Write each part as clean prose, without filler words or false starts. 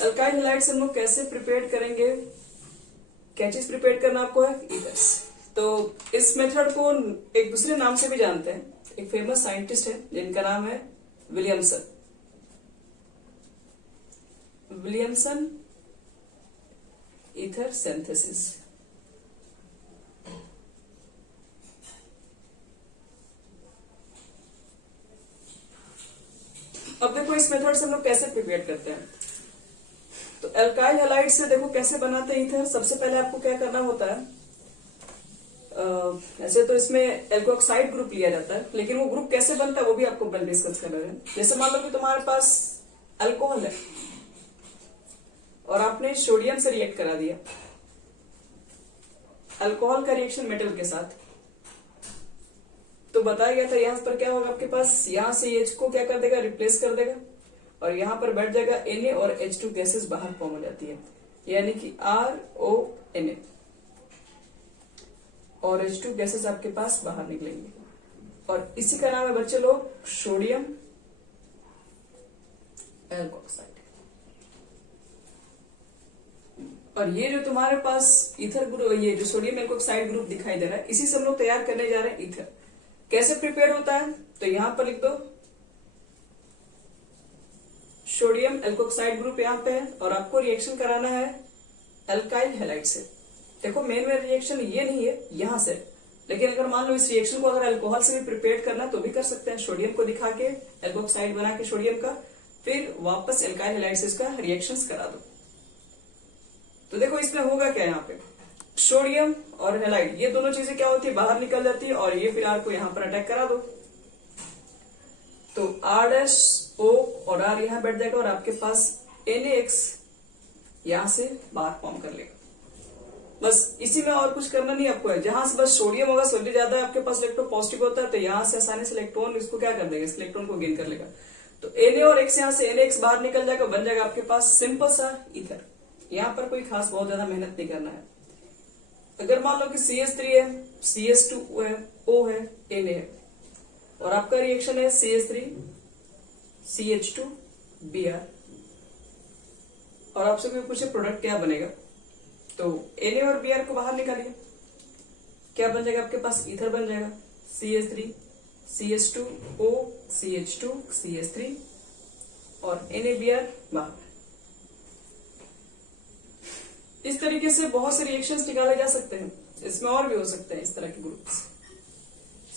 Alkyl halide से हम लोग कैसे प्रिपेयर करेंगे, क्या चीज प्रिपेयर करना आपको है, ईथर्स। तो इस मेथड को एक दूसरे नाम से भी जानते हैं, एक फेमस साइंटिस्ट है जिनका नाम है विलियमसन। Williamson ether synthesis. अब देखो इस मेथड से हम लोग कैसे प्रिपेयर करते हैं। तो अल्काइल हैलाइड से देखो कैसे बनाते हैं ईथर। सबसे पहले आपको क्या करना होता है, ऐसे तो इसमें एल्कोक्साइड ग्रुप लिया जाता है, लेकिन वो ग्रुप कैसे बनता है वो भी आपको पहले डिस्कस कर रहे हैं। जैसे मान लो कि तुम्हारे पास अल्कोहल है और आपने सोडियम से रिएक्ट करा दिया, अल्कोहल का रिएक्शन मेटल के साथ, तो बताया गया था यहां पर क्या होगा आपके पास, यहां से H को क्या कर देगा, रिप्लेस कर देगा और यहां पर बैठ जाएगा Na और H2 गैसेस बाहर फॉर्म हो जाती है, यानी कि RONA और H2 गैसेस आपके पास बाहर निकलेंगे और इसी का नाम है बच्चे लोग सोडियम एल्कोक्साइड। और ये जो तुम्हारे पास ईथर ग्रुप, ये जो सोडियम एल्कोक्साइड ग्रुप दिखाई दे रहा है, इसी से हम लोग तैयार करने जा रहे हैं ईथर। कैसे प्रिपेयर होता है, तो यहां पर लिख दो सोडियम एल्कोक्साइड ग्रुप यहां पे है और आपको रिएक्शन कराना है अल्काइल हैलाइड से। देखो मेन रिएक्शन ये नहीं है यहां से, लेकिन अगर मान लो इस रिएक्शन को अगर अल्कोहल से भी प्रिपेयर करना तो भी कर सकते हैं। सोडियम को दिखा के एल्कोक्साइड बना के सोडियम का, फिर वापस अल्काइल हैलाइड से इसका रिएक्शंस करा दो। तो देखो इसमें होगा क्या, यहाँ पे सोडियम और हैलाइड ये दोनों चीजें क्या होती है, बाहर निकल जाती है और ये फिर R को यहां पर अटैक करा दो, तो R-O और R यहां बैठ जाएगा और आपके पास NaX यहां से बाहर फॉर्म कर लेगा। बस इसी में और कुछ करना नहीं आपको है। जहां से बस सोडियम होगा, सोडियम ज्यादा है आपके पास, इलेक्ट्रॉन पॉजिटिव होता है, तो यहां से आसानी से इलेक्ट्रॉन इसको क्या कर देगा, इस इलेक्ट्रॉन को गेन कर लेगा। तो Na और X यहां से NaX बाहर निकल जाएगा, बन जाएगा आपके पास सिंपल सा ईथर। यहां पर कोई खास बहुत ज्यादा मेहनत नहीं करना है। अगर मान लो कि CH3 है, CH2 है, O है, Na है और आपका रिएक्शन है CH3 CH2 Br और आपसे कोई पूछे प्रोडक्ट क्या बनेगा, तो Na और Br को बाहर निकालिए, क्या बन जाएगा आपके पास, ईथर बन जाएगा CH3 CH2O CH2 CH3 और NaBr बाहर। इस तरीके से बहुत से रिएक्शंस निकाले जा सकते हैं, इसमें और भी हो सकते हैं इस तरह के ग्रुप्स।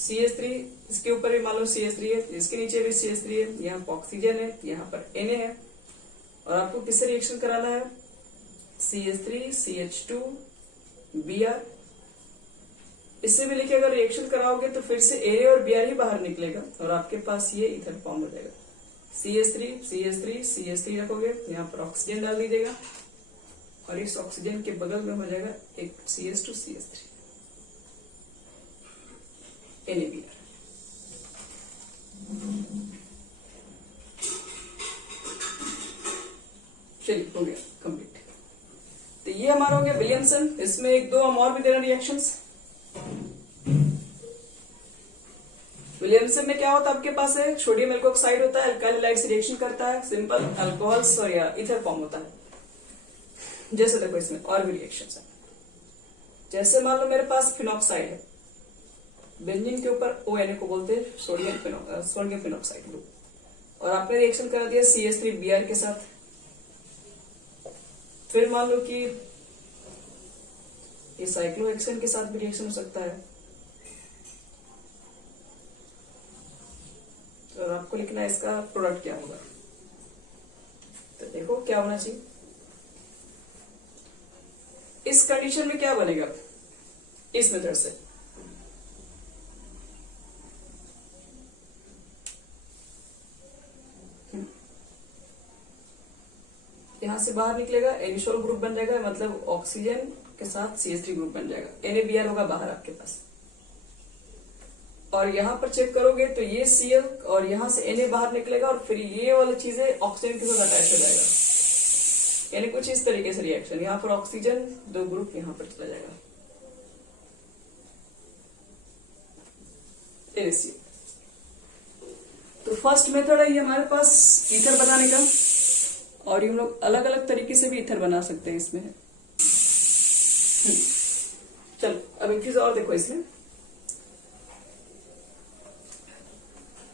CH3 इसके ऊपर भी मान लो CH3 है, इसके नीचे भी CH3 है, यहाँ पर ऑक्सीजन है, यहाँ पर Na है और आपको किससे रिएक्शन कराना है, CH3 CH2 Br। इससे भी लेके अगर रिएक्शन कराओगे तो फिर से Na और Br ही बाहर निकलेगा और आपके पास ये ईथर फॉर्म हो जाएगा। CH3 CH3 CH3 रखोगे, यहाँ पर ऑक्सीजन डाल दीजिएगा और इस ऑक्सीजन के बगल में हो जाएगा एक CH2 CH3 NaBr। चलिए हो गया कंप्लीट। तो ये हमारा हो गया विलियमसन। इसमें एक दो हम और भी दे रहे हैं रिएक्शंस। विलियमसन में क्या होता है आपके पास है, सोडियम एल्कोक्साइड होता है, अल्काइल हैलाइड से रिएक्शन करता है, सिंपल अल्कोहल्स और या ईथर फॉर्म होता है। जैसे देखो इसमें और भी रिएक्शंस है, जैसे मान लो मेरे पास फिनॉक्साइड है, बेंजीन के ऊपर ONA को बोलते हैं सोडियम फिनॉक्साइड ग्रुप और आपने रिएक्शन करा दिया CH3 Br के साथ। फिर मान लो कि ये साइक्लोहेक्सेन के साथ भी रिएक्शन हो सकता है, तो आपको लिखना है इसका प्रोडक्ट क्या होगा। तो देखो क्या होना चाहिए, इस कंडीशन में क्या बनेगा, इस मेथड से यहां से बाहर निकलेगा, एनिसोल ग्रुप बन जाएगा, मतलब ऑक्सीजन के साथ CH3 ग्रुप बन जाएगा, NaBr होगा बाहर आपके पास। और यहां पर चेक करोगे तो ये Cl और यहां से Na बाहर निकलेगा और फिर ये वाली चीजें ऑक्सीजन के साथ अटैच हो जाएगा, यानी कुछ इस तरीके से रिएक्शन। यहां पर ऑक्सीजन दो ग्रुप यहां पर चला जाएगा NaCl। तो फर्स्ट मेथड है ये हमारे पास ईथर बनाने का और ये हम लोग अलग अलग तरीके से भी ईथर बना सकते हैं इसमें। चलो अब एक चीज और देखो, इसमें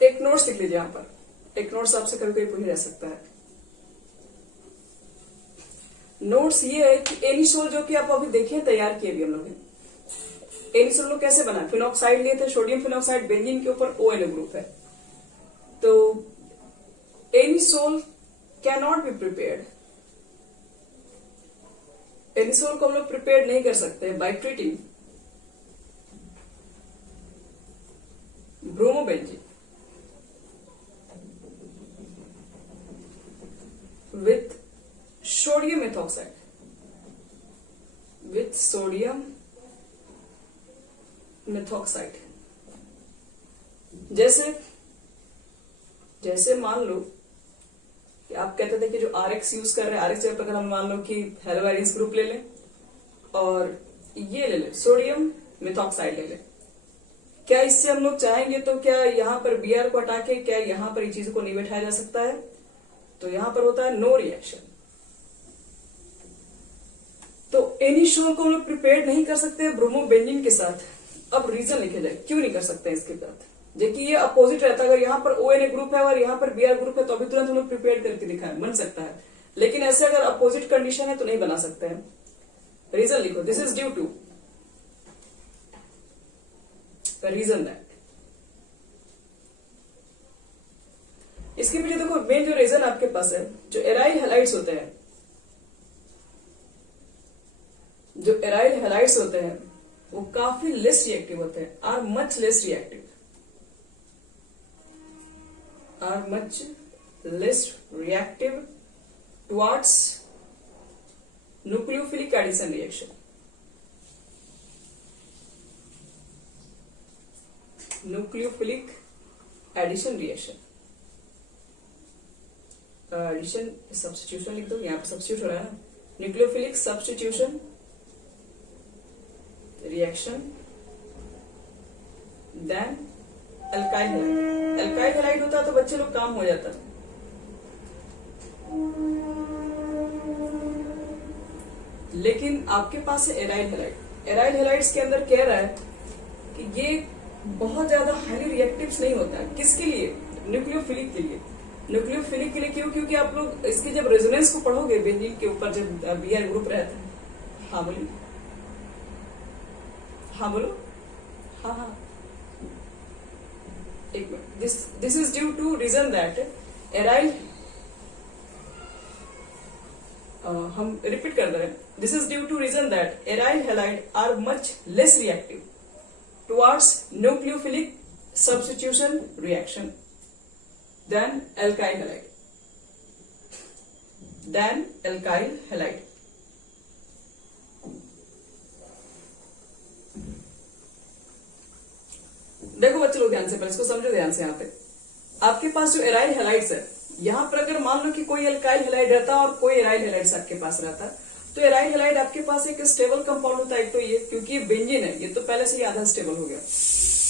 एक नोट्स लिख लीजिए। यहाँ पर एक नोट्स आपसे कभी कभी पूछा जा सकता है। नोट्स ये है कि एनिसोल जो कि आप अभी देखिए तैयार किए भी हम लोग ने। एनिसोल लोग कैसे बना, फिनॉक्साइड लिए थे, सोडियम फिनॉक्साइड, बेंजीन के ऊपर ONO ग्रुप है। तो anisole can not be prepared, anisole को हम लोग प्रिपेयर नहीं कर सकते by treating bromobenzene with sodium methoxide, with sodium methoxide। जैसे मान लो कि आप कहते थे कि जो RX यूज कर रहे हैं, RX जगह पर हम मान लो कि हेलोआइडिन्स ग्रुप ले लें और ये ले लें सोडियम मिथॉक्साइड ले लें। क्या इससे हम लोग चाहेंगे तो क्या यहाँ पर Br को हटा के क्या यहाँ पर ये चीज को नहीं बैठाया जा सकता है? तो यहां पर होता है नो रिएक्शन। तो एनिसोल को हम लोग प्रिपेयर नहीं कर सकते ब्रोमोबेंजीन के साथ। अब रीजन लिखे जाए क्यों नहीं कर सकते इसके साथ, जबकि ये अपोजिट रहता है। अगर यहाँ पर ONA ग्रुप है और यहाँ पर Br ग्रुप है तो अभी तुरंत हम लोग प्रिपेयर करके दिखाए बन सकता है, लेकिन ऐसे अगर अपोजिट कंडीशन है तो नहीं बना सकते हैं। रीजन लिखो, this is due to reason that. इसके पीछे देखो मेन जो रीजन आपके पास है, जो एराइल हैलाइड्स होते हैं, जो एराइल हैलाइड्स होते हैं वो काफी लेस रिएक्टिव होते हैं, are much less reactive, are much less reactive towards nucleophilic addition reaction. Nucleophilic addition reaction, addition substitution लिख दो, यहाँ पर सब्स्टिट्यूट हो रहा है ना, nucleophilic substitution reaction than alkyl halide. Alkyl halide होता तो बच्चे लोग काम हो जाता। लेकिन आपके पास है एराइल हैलाइड। एराइल हैलाइड्स के अंदर कह रहा है कि ये बहुत ज्यादा हाईली रिएक्टिव नहीं होता है। किसके लिए? न्यूक्लियोफिलिक के लिए। न्यूक्लियोफिलिक के लिए क्यों? क्योंकि आप लोग इसकी जब रेजोनेंस को पढ़ोगे बेंजीन के ऊपर जब Br ग्रुप रहता है। हाँ बोलिए, हाँ बोलो, हाँ हाँ एक minute. This is due to reason that aryl, हम रिपीट कर दे रहे हैं। This is due to reason that aryl halide are much less reactive towards nucleophilic substitution reaction than alkyl halide, than alkyl halide। देखो बच्चे लोग ध्यान से, पहले इसको समझो ध्यान से। यहाँ पे आपके पास जो एराइल हैलाइड्स है, यहाँ पर अगर मान लो कि कोई अल्काइल हैलाइड रहता और कोई एराइल हैलाइड्स आपके पास रहता, तो एराइल हैलाइड आपके पास एक स्टेबल कंपाउंड होता है। एक तो ये, क्योंकि ये बेंजीन है, ये तो पहले से ही आधा स्टेबल हो गया।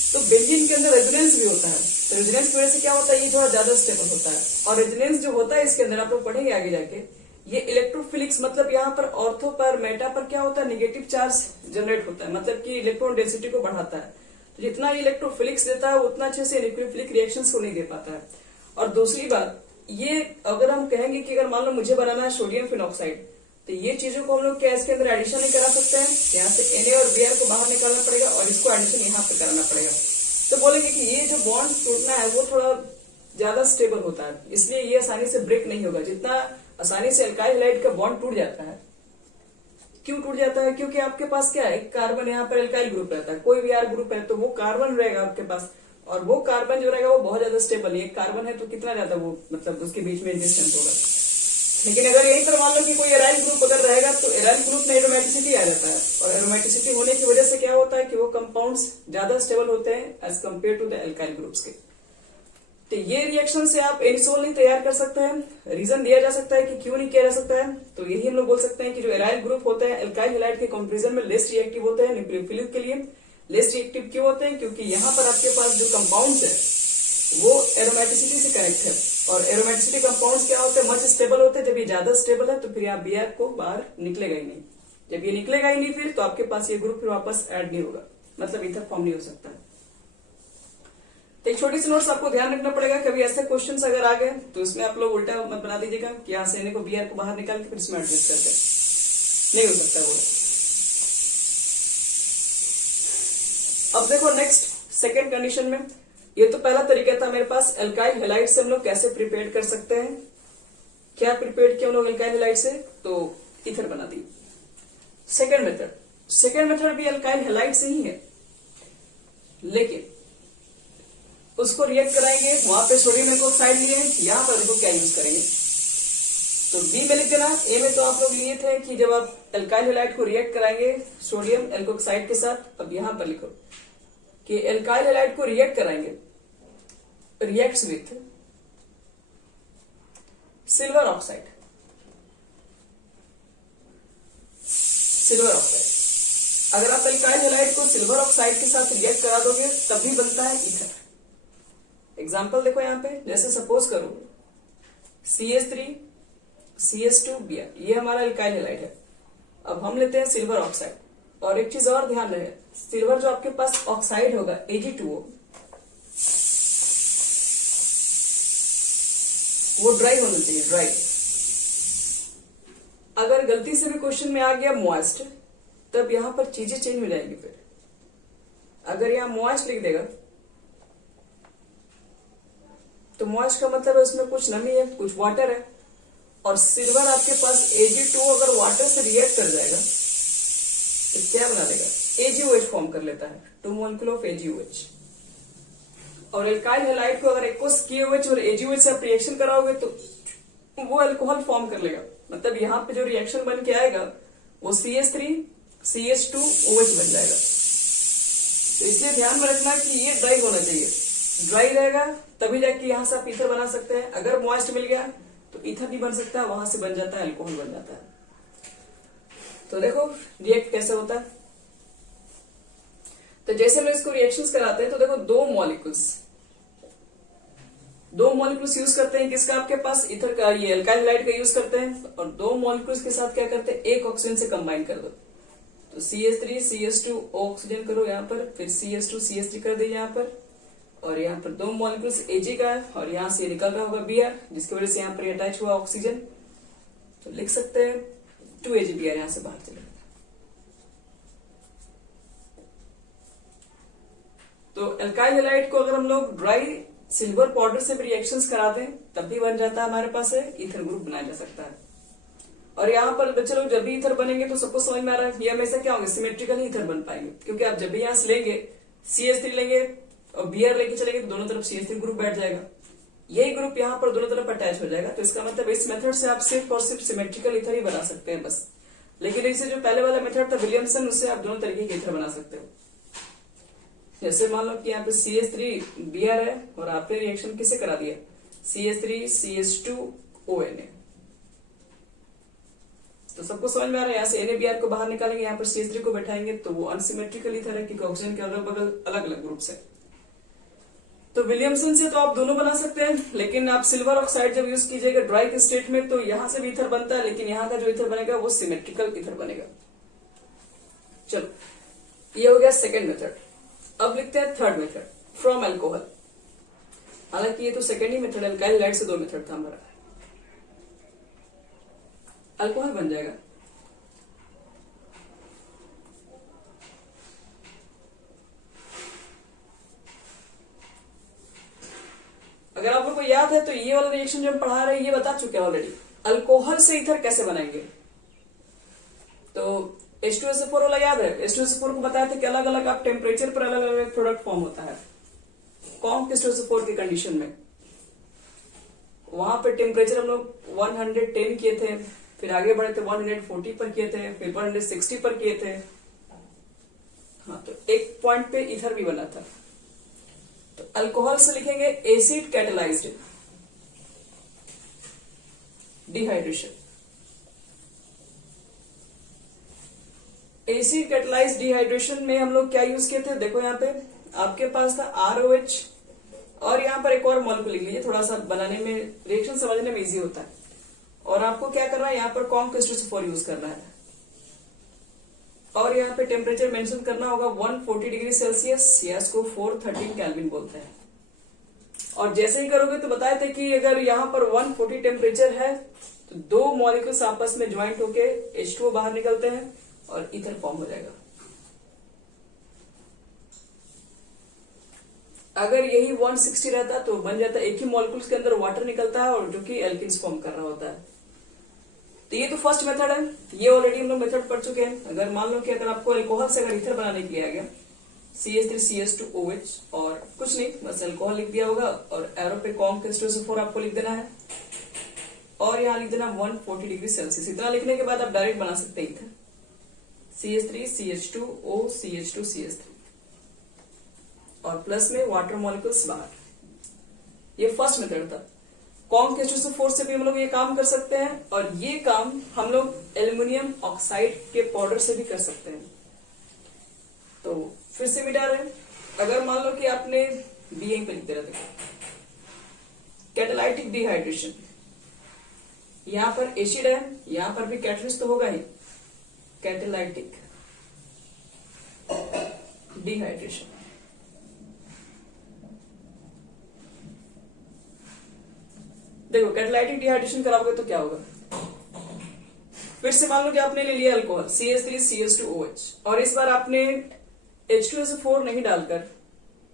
तो बेंजीन के अंदर रेजोनेंस भी होता है, तो रेजोनेंस की वजह से क्या होता है, ये थोड़ा ज्यादा स्टेबल होता है। और रेजोनेंस जो होता है इसके अंदर आप लोग पढ़ेंगे आगे जाके, ये इलेक्ट्रोफिलिक्स मतलब यहाँ पर ऑर्थो पर मेटा पर क्या होता है, नेगेटिव चार्ज जनरेट होता है, मतलब कि इलेक्ट्रॉन डेंसिटी को बढ़ाता है। तो जितना ये इलेक्ट्रोफिलिक्स देता है उतना अच्छे से न्यूक्लियोफिलिक रिएक्शंस को नहीं दे पाता है। और दूसरी बात ये, अगर हम कहेंगे कि अगर मान लो मुझे बनाना है सोडियम फिनॉक्साइड, तो ये चीजों को हम लोग क्या इसके अंदर एडिशन नहीं करा सकते हैं। यहाँ से Na और Br को बाहर निकालना पड़ेगा और इसको एडिशन यहाँ पे कराना पड़ेगा। तो बोलेंगे कि ये जो बॉन्ड टूटना है वो थोड़ा ज्यादा स्टेबल होता है, इसलिए ये आसानी से ब्रेक नहीं होगा जितना आसानी से अल्काइल हैलाइड का बॉन्ड टूट जाता है। क्यों टूट जाता है? क्योंकि आपके पास क्या है, कार्बन यहाँ पर अल्काइल ग्रुप रहता है, कोई भी R ग्रुप है तो वो कार्बन रहेगा आपके पास, और वो कार्बन जो रहेगा वो बहुत ज्यादा स्टेबल है। एक कार्बन है तो कितना ज्यादा वो मतलब उसके बीच में रेजिस्टेंस होगा। लेकिन अगर यहीं पर मान लो कि कोई एराइल ग्रुप अगर रहेगा तो एराइल ग्रुप में एरोमेटिसिटी आ जाता है, और एरोमेटिसिटी होने की वजह से क्या होता है कि वो कंपाउंड्स ज्यादा स्टेबल होते हैं as compare to the alkyl groups के। तो ये रिएक्शन से आप एनिसोल नहीं तैयार कर सकते हैं। रीजन दिया जा सकता है कि क्यों नहीं किया जा सकता है, तो यही हम लोग बोल सकते हैं कि जो एराइल ग्रुप होते हैं अल्काइल हैलाइड के कंपेरिजन में लेस रिएक्टिव होते हैं। न्यूक्लियोफिलिक के लिए लेस रिएक्टिव क्यों होते हैं? क्योंकि यहाँ पर आपके पास जो कंपाउंड्स है वो एरोमेटिसिटी से कनेक्ट है। और एरोमेटिसिटी कंपाउंड्स क्या होते हैं, मच स्टेबल होते हैं। जब ये ज्यादा स्टेबल है तो फिर यहाँ Br को बाहर निकलेगा ही नहीं। जब ये निकलेगा ही नहीं फिर तो आपके पास ये ग्रुप फिर वापस ऐड नहीं होगा, मतलब ईथर फॉर्म नहीं हो सकता है। तो एक छोटी सी नोट्स आपको ध्यान रखना पड़ेगा, कभी ऐसे क्वेश्चंस अगर आ गए तो इसमें आप लोग उल्टा मत बना दीजिएगा कि यहाँ से को Br को बाहर निकाल के फिर इसमें एडजस्ट करके, नहीं हो सकता वो। अब देखो नेक्स्ट सेकेंड कंडीशन में, ये तो पहला तरीका था मेरे पास, एल्काइल हैलाइड से हम लोग कैसे प्रिपेयर कर सकते हैं। क्या प्रिपेयर किया हम लोग एल्काइल हैलाइड से, तो ईथर बना दी। सेकेंड मेथड भी एल्काइल हैलाइड से ही है, लेकिन उसको रिएक्ट कराएंगे, वहां पे सोडियम एल्कोक्साइड लिए, यहां पर देखो क्या यूज करेंगे। तो बी में लिख देना, ए में तो आप लोग लिए थे कि जब आप एल्काइल हैलाइड को रिएक्ट कराएंगे सोडियम एल्कोक्साइड के साथ। अब यहां पर लिखो कि एल्काइल हैलाइड को रिएक्ट कराएंगे, reacts with silver oxide. Silver oxide, अगर आप एल्काइल हैलाइड को सिल्वर ऑक्साइड के साथ रिएक्ट करा दोगे तब भी बनता है ईथर। एग्जाम्पल देखो यहाँ पे, जैसे सपोज करो CH3 CH2 Br, ये हमारा एल्काइल हैलाइड है। अब हम लेते हैं सिल्वर ऑक्साइड, और एक चीज और ध्यान रहे, सिल्वर जो आपके पास ऑक्साइड होगा Ag2O, वो ड्राई होना चाहिए, ड्राई। अगर गलती से भी क्वेश्चन में आ गया मॉइस्ट, तब यहां पर चीजें चेंज हो जाएंगी। फिर अगर यहां मॉइस्ट लिख देगा तो मॉइस्ट का मतलब है उसमें कुछ नमी है, कुछ वाटर है, और सिल्वर आपके पास Ag2 अगर वाटर से रिएक्ट कर जाएगा तो क्या बना देगा, AgOH फॉर्म कर लेता है, 2 मोलिक्यूल ऑफ AgOH। और एल्काइल हैलाइड को अगर एक्वस KOH और AgOH से आप रिएक्शन कराओगे तो वो अल्कोहल फॉर्म कर लेगा, मतलब यहाँ पे जो रिएक्शन बन के आएगा वो CH3 CH2OH बन जाएगा। तो इसलिए ध्यान में रखना कि ये ड्राई होना चाहिए, ड्राई रहेगा तभी जाके यहां से आप ईथर बना सकते हैं। अगर मॉइस्ट मिल गया तो ईथर नहीं बन सकता, वहां से बन जाता है अल्कोहल बन जाता है। तो देखो रिएक्ट कैसे होता है। तो जैसे हम लोग इसको रिएक्शंस कराते हैं तो देखो दो मॉलिक्यूल्स यूज करते हैं, किसका आपके पास ईथर का, ये एल्काइल हैलाइड का यूज करते हैं, और दो मॉलिक्यूल्स के साथ क्या करते हैं, एक ऑक्सीजन से कंबाइन कर दो। तो CH3 CH2 ऑक्सीजन करो यहाँ पर, फिर CH2 CH3 कर दीजिए यहाँ पर, और यहाँ पर दो मॉलिक्यूल्स Ag का है और यहाँ से निकल रहा होगा Br, जिसकी वजह से यहाँ पर अटैच हुआ ऑक्सीजन। तो लिख सकते हैं 2AgBr यहाँ से बाहर चलेगा। तो एल्काइल हैलाइड को अगर हम लोग ड्राई सिल्वर पाउडर से भी रिएक्शंस कराते हैं तब भी बन जाता है, हमारे पास है ईथर ग्रुप बनाया जा सकता है। और यहाँ पर बच्चे लोग जब भी ईथर बनेंगे तो सबको समझ में आ रहा है ये हमेशा क्या होगा, सिमेट्रिकल ईथर बन पाएंगे, क्योंकि आप जब भी यहाँ से लेंगे CH3 लेंगे और Br लेके चलेंगे तो दोनों तरफ CH3 ग्रुप बैठ जाएगा, यही ग्रुप यहाँ पर दोनों तरफ अटैच हो जाएगा। तो इसका मतलब इस मेथड से आप सिर्फ और सिर्फ सिमेट्रिकल ईथर ही बना सकते हैं बस। लेकिन इसे जो पहले वाला मेथड था विलियमसन, उससे आप दोनों तरीके के ईथर बना सकते हो। जैसे मान लो कि यहाँ पे CH3 Br है और आपने रिएक्शन किसे करा दिया, CH3 CH2ONA। तो सबको समझ में आ रहा है, यहाँ से NaBr को बाहर निकालेंगे, यहाँ पर CH3 को बैठाएंगे तो वो अनसिमेट्रिकल ईथर है, क्योंकि ऑक्सीजन के अगल बगल अलग अलग ग्रुप्स है। तो विलियमसन से तो आप दोनों बना सकते हैं, लेकिन आप सिल्वर ऑक्साइड जब यूज कीजिएगा ड्राई के स्टेट में तो यहां से भी ईथर बनता है, लेकिन यहाँ का जो ईथर बनेगा वो सिमेट्रिकल ईथर बनेगा। चलो ये हो गया सेकेंड मेथड। अब लिखते हैं थर्ड मेथड, फ्रॉम अल्कोहल। हालांकि ये तो सेकेंड ही मेथड, एल्काइल हैलाइड से दो मेथड था हमारा। अल्कोहल बन जाएगा, अगर आप लोग को याद है तो ये वाला रिएक्शन जो हम पढ़ा रहे हैं ये बता चुके हैं ऑलरेडी, अल्कोहल से ईथर कैसे बनाएंगे। तो H2SO4 वाला याद है, H2SO4 को बताया था कि अलग अलग आप टेम्परेचर पर अलग अलग प्रोडक्ट फॉर्म होता है। कॉम्प H2SO4 की कंडीशन में वहां पे टेम्परेचर हम लोग 110 किए थे, फिर आगे बढ़े थे 140 पर किए थे, फिर 160 पर किए थे। हाँ, तो एक पॉइंट पे ईथर भी बना था। तो अल्कोहल से लिखेंगे acid catalysed dehydration. Acid catalysed dehydration में हम लोग क्या यूज किए थे, देखो यहाँ पे आपके पास था ROH और यहाँ पर एक और मॉलिक्यूल लिख लीजिए, थोड़ा सा बनाने में, रिएक्शन समझने में इजी होता है। और आपको क्या करना है, यहाँ पर कॉन्क/4 यूज करना है और यहाँ पे टेम्परेचर मेंशन करना होगा 140 डिग्री सेल्सियस, या इसको 413 केल्विन बोलते हैं। और जैसे ही करोगे तो बताए थे कि अगर यहाँ पर 140 टेम्परेचर है तो दो मॉलिक्यूल्स आपस में ज्वाइंट होके H2O बाहर निकलते हैं और ईथर फॉर्म हो जाएगा। अगर यही 160 रहता तो बन जाता, एक ही मॉलिक्यूल्स के अंदर वाटर निकलता है और जो कि एल्किन्स फॉर्म कर रहा होता है। तो ये तो फर्स्ट मेथड है, ये ऑलरेडी हम लोग मेथड पढ़ चुके हैं। अगर मान लो कि अगर आपको अल्कोहल से अगर ईथर बनाने के लिए आ गया CH3CH2OH और कुछ नहीं, बस अल्कोहल लिख दिया होगा और एरो पे कॉन्क/4 आपको लिख देना है और यहाँ लिख देना 140 डिग्री सेल्सियस। इतना लिखने के बाद आप डायरेक्ट बना सकते हैं ईथर, CH3CH2O CH2CH3 और प्लस में वाटर मॉलिक्यूल्स बाहर। ये फर्स्ट मेथड था। कॉन्क/4 से भी हम लोग ये काम कर सकते हैं और ये काम हम लोग एल्युमिनियम ऑक्साइड के पाउडर से भी कर सकते हैं। तो फिर से मिटा रहे हैं। अगर मान लो कि आपने बी यहीं पे लिख दे रहे थे, कैटालाइटिक डिहाइड्रेशन, यहां पर एसिड है, यहां पर भी कैटलिस्ट तो होगा ही, कैटालाइटिक डिहाइड्रेशन। देखो कैटालाइटिक डिहाइड्रेशन कराओगे तो क्या होगा, फिर से मान लो कि आपने ले लिया अल्कोहल CH3CH2OH और इस बार आपने H2SO4 नहीं डालकर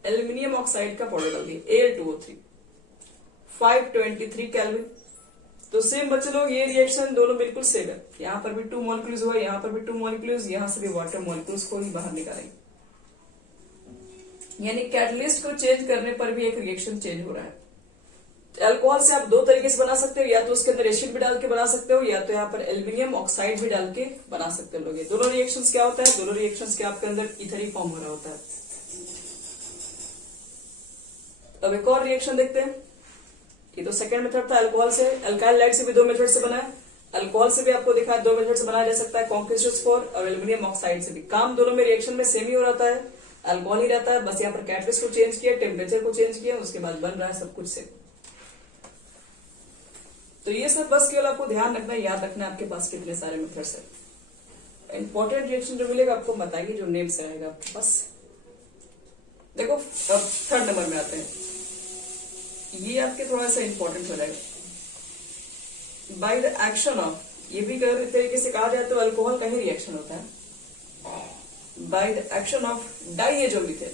एल्यूमिनियम ऑक्साइड का पाउडर डाल दिया Al2O3, 523 केल्विन। तो सेम बच्चे लोग, ये रिएक्शन दोनों बिल्कुल सेम है। यहाँ पर भी 2 मॉलिक्यूल्स हुआ, यहाँ पर भी 2 मॉलिक्यूल्स, यहाँ से भी वाटर मॉलिक्यूल्स को ही बाहर निकालेंगे। यानी कैटलिस्ट को चेंज करने पर भी एक रिएक्शन चेंज हो रहा है। अल्कोहल से आप दो तरीके से बना सकते हो, या तो उसके अंदर एसिड भी डाल के बना सकते हो, या तो यहाँ पर एल्यूमिनियम ऑक्साइड भी डाल के बना सकते हो लोग। ये दोनों रिएक्शंस क्या होता है, दोनों रिएक्शंस के आपके अंदर ईथर ही फॉर्म हो रहा होता है। अब एक और रिएक्शन देखते हैं। ये तो सेकंड मेथड था अल्कोहल से। अल्काइल लाइट से भी 2 मेथड से बना है। अल्कोहल से भी आपको दिखा 2 मेथड से बनाया जा सकता है, कॉन्क/4 और एल्यूमिनियम ऑक्साइड से भी। काम दोनों में रिएक्शन में सेम ही हो रहता है, अल्कोहल ही रहता है, बस यहाँ पर कैटलिस्ट को चेंज किया, टेम्परेचर को चेंज किया, उसके बाद बन रहा है सब कुछ सेम। तो ये सब बस केवल आपको ध्यान रखना है, याद रखना है आपके पास कितने सारे मेथड्स है। इंपॉर्टेंट रिएक्शन जो मिलेगा आपको बताइए, जो नेम से आएगा आपके पास। देखो अब थर्ड नंबर में आते हैं, ये आपके थोड़ा सा इंपॉर्टेंट हो जाएगा। बाय द एक्शन ऑफ, ये भी अगर तरीके से कहा जाए तो अल्कोहल का ही रिएक्शन होता है। By the action of diazomethane,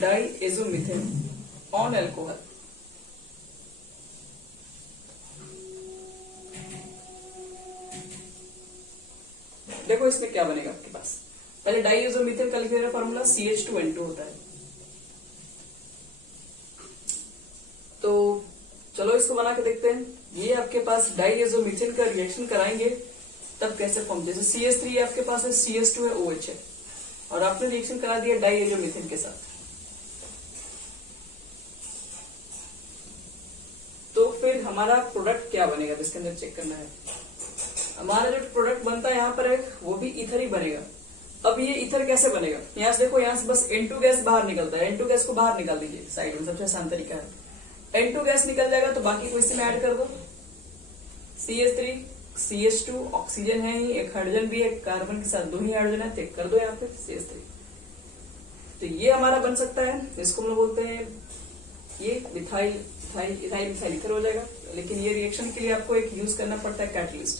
diazomethane on alcohol, देखो इसमें क्या बनेगा आपके पास। पहले डाइएजोमीथेन का लिख देना फॉर्मूला, CH2N2 होता है। तो चलो इसको बना के देखते हैं। ये आपके पास डाइएजोमीथेन का रिएक्शन कराएंगे तब कैसे फॉर्म, जैसे CH3 आपके पास है, CH2 है, OH है, और आपने रिएक्शन करा दिया डाइएजोमीथेन के साथ। तो फिर हमारा प्रोडक्ट क्या बनेगा, इसके अंदर चेक करना है। हमारा जो प्रोडक्ट बनता है यहाँ पर है, वो भी ईथर ही बनेगा। अब ये ईथर कैसे बनेगा, यहाँ से देखो, यहाँ से बस N2 गैस बाहर निकलता है। N2 गैस को बाहर निकाल दीजिए साइड में, सबसे आसान तरीका है। N2 गैस निकल जाएगा तो बाकी को इसमें ऐड कर दो। CH3 CH2 ऑक्सीजन है ही, एक हाइड्रोजन भी है, कार्बन के साथ 2 ही हाइड्रोजन है, तो कर दो यहाँ पे CH3। तो ये हमारा बन सकता है, इसको हम लोग बोलते हैं ये मिथाइल ईथर हो जाएगा। लेकिन ये रिएक्शन के लिए आपको एक यूज करना पड़ता है कैटलिस्ट,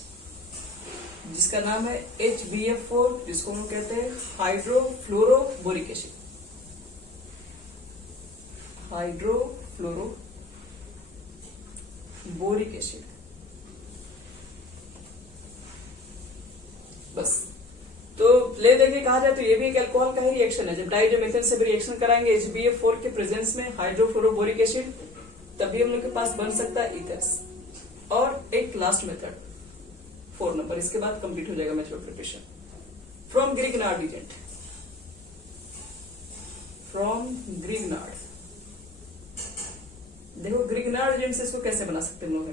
जिसका नाम है HBF4, जिसको हम लोग कहते हैं हाइड्रोफ्लोरोबोरिक एसिड। हाइड्रोफ्लोरोबोरिक एसिड, बस। तो ले देखिए कहा जाए तो ये भी एक अल्कोहल का ही रिएक्शन है। जब डाइएजोमीथेन से भी रिएक्शन कराएंगे HBF4 के प्रेजेंस में हाइड्रोफ्लोरोबोरिक एसिड, तभी हम लोग के पास बन सकता है ईथर्स। और एक लास्ट मेथड 4 नंबर, इसके बाद कंप्लीट हो जाएगा method preparation. From Grignard agent, from Grignard. देखो ग्रिग्नार्ड एजेंट से इसको कैसे बना सकते हैं हम लोग।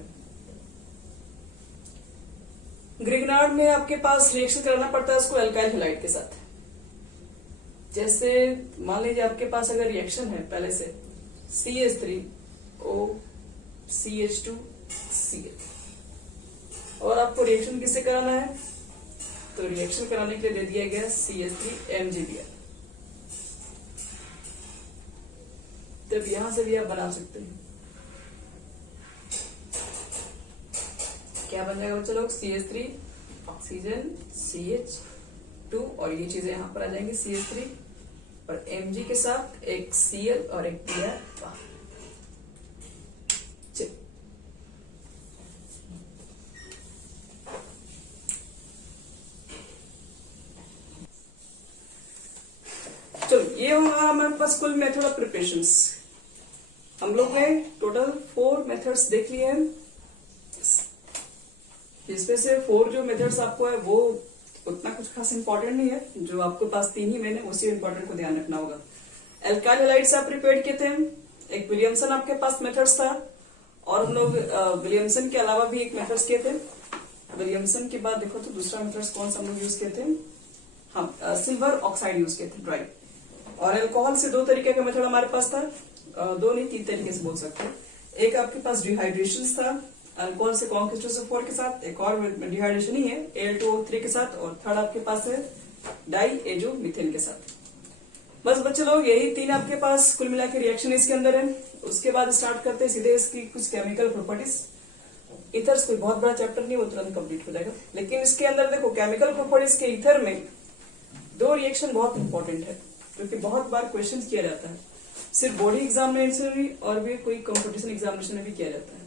ग्रिग्नार्ड में आपके पास रिएक्शन कराना पड़ता है उसको अल्काइल हैलाइड के साथ। जैसे मान लीजिए आपके पास अगर रिएक्शन है पहले से CH3O CH2Cl और आपको रिएक्शन किससे कराना है, तो रिएक्शन कराने के लिए दे दिया गया CH3MgBr। तब यहां से भी आप बना सकते हैं, क्या बन जाएगा बच्चा लोग, CH3 ऑक्सीजन CH2 और ये चीजें यहां पर आ जाएंगी CH3 और Mg के साथ एक Cl और एक Br। चलो ये होगा हमारे पास कुल मेथड ऑफ प्रिपरेशंस। हम लोग ने टोटल 4 मेथड्स देख लिए हैं, इसमें से 4 जो मेथड्स आपको है वो उतना कुछ खास इंपॉर्टेंट नहीं है, जो आपके पास 3 ही मैंने उसी इंपॉर्टेंट को ध्यान रखना होगा। एल्काइल हैलाइड्स आप प्रिपेयर किए थे, एक विलियमसन आपके पास मेथड्स था और हम लोग विलियमसन के अलावा भी एक मेथड्स किए थे। विलियमसन के बाद देखो तो दूसरा मेथड्स कौन सा हम लोग यूज किए थे, हम सिल्वर ऑक्साइड यूज किए थे ड्राई। और अल्कोहल से 2 तरीके का मेथड हमारे पास था, 2 नहीं 3 तरीके से बोल सकते हैं। एक आपके पास डिहाइड्रेशन था अल्कोहल से COH4 के साथ, एक और डिहाइड्रेशन ही है Al2O3 के साथ, और थर्ड आपके पास है डाई मीथेन के साथ। बस बच्चे लोग यही 3 आपके पास कुल मिला के रिएक्शन इसके अंदर है। उसके बाद स्टार्ट करते हैं सीधे इसकी कुछ केमिकल प्रॉपर्टीज। इथर्स कोई बहुत बड़ा चैप्टर नहीं, वो तुरंत कंप्लीट हो जाएगा, लेकिन इसके अंदर देखो केमिकल प्रॉपर्टीज के इथर में 2 रिएक्शन बहुत इंपॉर्टेंट है, क्योंकि बहुत बार क्वेश्चन किया जाता है, सिर्फ बॉडी एग्जामिनेशन में और भी कोई कंपटीशन एग्जामिनेशन में भी किया जाता है।